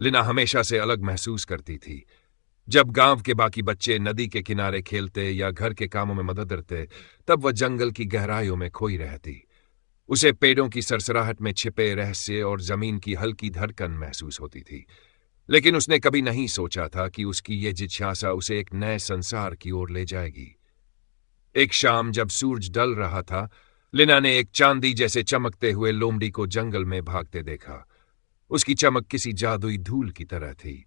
लिना हमेशा से अलग महसूस करती थी। जब गांव के बाकी बच्चे नदी के किनारे खेलते या घर के कामों में मदद करते, तब वह जंगल की गहराइयों में खोई रहती। उसे पेड़ों की सरसराहट में छिपे रहस्य और जमीन की हल्की धड़कन महसूस होती थी। लेकिन उसने कभी नहीं सोचा था कि उसकी ये जिज्ञासा उसे एक नए संसार की ओर ले जाएगी। एक शाम जब सूरज ढल रहा था, लिना ने एक चांदी जैसे चमकते हुए लोमड़ी को जंगल में भागते देखा। उसकी चमक किसी जादुई धूल की तरह थी।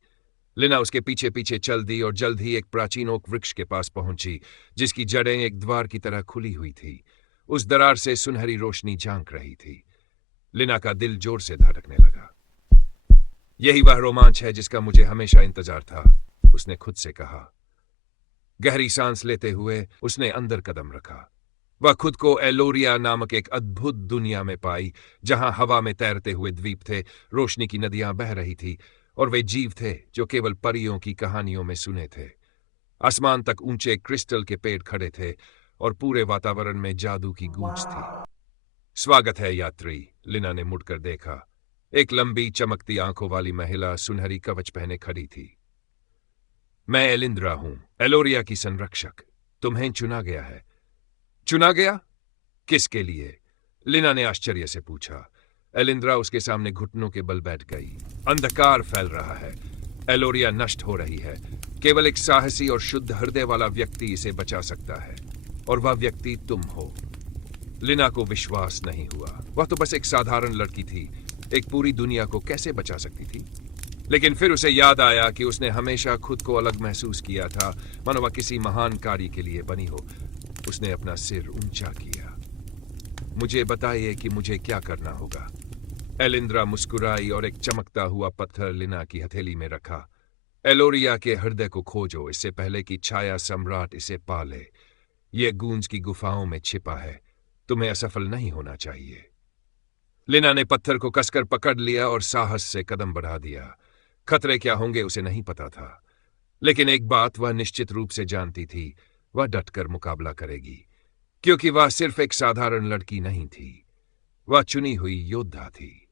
लिना उसके पीछे पीछे चल दी और जल्द ही एक प्राचीन ओक वृक्ष के पास पहुंची, जिसकी जड़ें एक द्वार की तरह खुली हुई थी। उस दरार से सुनहरी रोशनी झांक रही थी। लिना का दिल जोर से धड़कने लगा। यही वह रोमांच है जिसका मुझे हमेशा इंतजार था, उसने खुद से कहा। गहरी सांस लेते हुए उसने अंदर कदम रखा। वह खुद को एलोरिया नामक एक अद्भुत दुनिया में पाई, जहां हवा में तैरते हुए द्वीप थे, रोशनी की नदियां बह रही थी और वे जीव थे जो केवल परियों की कहानियों में सुने थे। आसमान तक ऊंचे क्रिस्टल के पेड़ खड़े थे और पूरे वातावरण में जादू की गूंज थी। स्वागत है यात्री, लिना ने मुड़कर देखा। एक लंबी चमकती आंखों वाली महिला सुनहरी कवच पहने खड़ी थी। मैं एलिंद्रा हूं, एलोरिया की संरक्षक। तुम्हें चुना गया है। चुना गया? किसके लिए? लिना ने आश्चर्य से पूछा। एलिंद्रा उसके सामने घुटनों के बल बैठ गई। अंधकार फैल रहा है, एलोरिया नष्ट हो रही है। केवल एक साहसी और शुद्ध हृदय वाला व्यक्ति इसे बचा सकता है, और वह व्यक्ति तुम हो। लिना को विश्वास नहीं हुआ। वह तो बस एक साधारण लड़की थी, एक पूरी दुनिया को कैसे बचा सकती थी? लेकिन फिर उसे याद आया कि उसने हमेशा खुद को अलग महसूस किया था, मानो वह किसी महान कार्य के लिए बनी हो। उसने अपना सिर ऊंचा किया। मुझे बताइए कि मुझे क्या करना होगा। एलिंद्रा मुस्कुराई और एक चमकता हुआ पत्थर लिना की हथेली में रखा। एलोरिया के हृदय को खोजो, इससे पहले कि छाया सम्राट इसे पाले। यह गूंज की गुफाओं में छिपा है, तुम्हें असफल नहीं होना चाहिए। लिना ने पत्थर को कसकर पकड़ लिया और साहस से कदम बढ़ा दिया। खतरे क्या होंगे उसे नहीं पता था, लेकिन एक बात वह निश्चित रूप से जानती थी, वह डटकर मुकाबला करेगी, क्योंकि वह सिर्फ एक साधारण लड़की नहीं थी, वह चुनी हुई योद्धा थी।